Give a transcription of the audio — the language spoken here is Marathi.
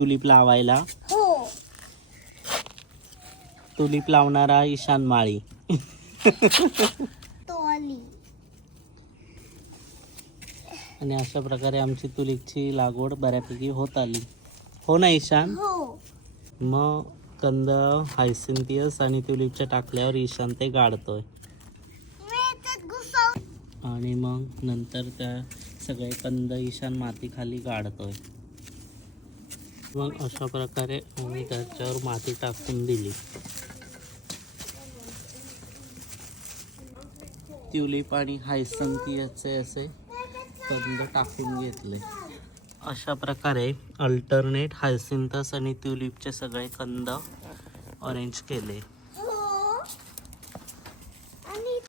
तुलिप लावायला. हो. तुलिप लावणारा ईशान माळी. टोली. आणि अशा प्रकारे आमची तुलिपची लागवड बऱ्यापैकी होत आली. हो ना ईशान? हो. मग कंद हायसिंथियस आणि ट्युलिपच्या टाकल्यावर ईशान ते गाडतोय. आणि मग नंतर त्या सगळे कंद ईशान माती खाली गाडतोय. मग अशा प्रकारे आम्ही त्याच्यावर माती टाकून दिली. ट्युलिप आणि हायसिंथियसचे असे कंद टाकून घेतले. अशा प्रकारे अल्टरनेट हायसिंथस आणि ट्युलिपचे सगळे कंद अरेंज केले.